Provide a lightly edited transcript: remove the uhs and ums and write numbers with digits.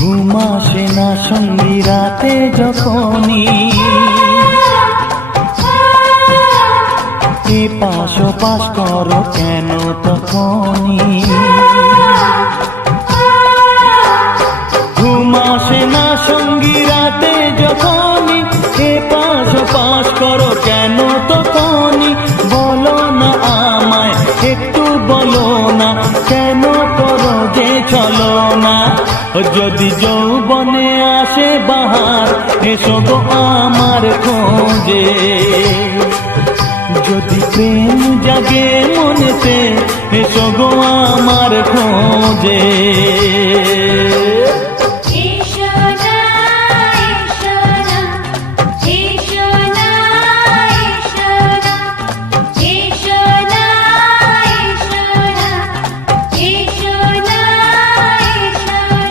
ঘুম আসে না সঙ্গী রাতে যখনই, এপাশ ওপাশ করো কেন তখনই। ঘুম আসে না সঙ্গী রাতে যখনই, এপাশ ওপাশ করো কেন তখনই। বলো না আমায় একটু, বলো না কেন করো যে চলো না। যদি যৌবনে আসে বাহার, এসো গো আমার খোঁজে। যদি প্রেম জাগে মনেতে, এসো গো আমার খোঁজে।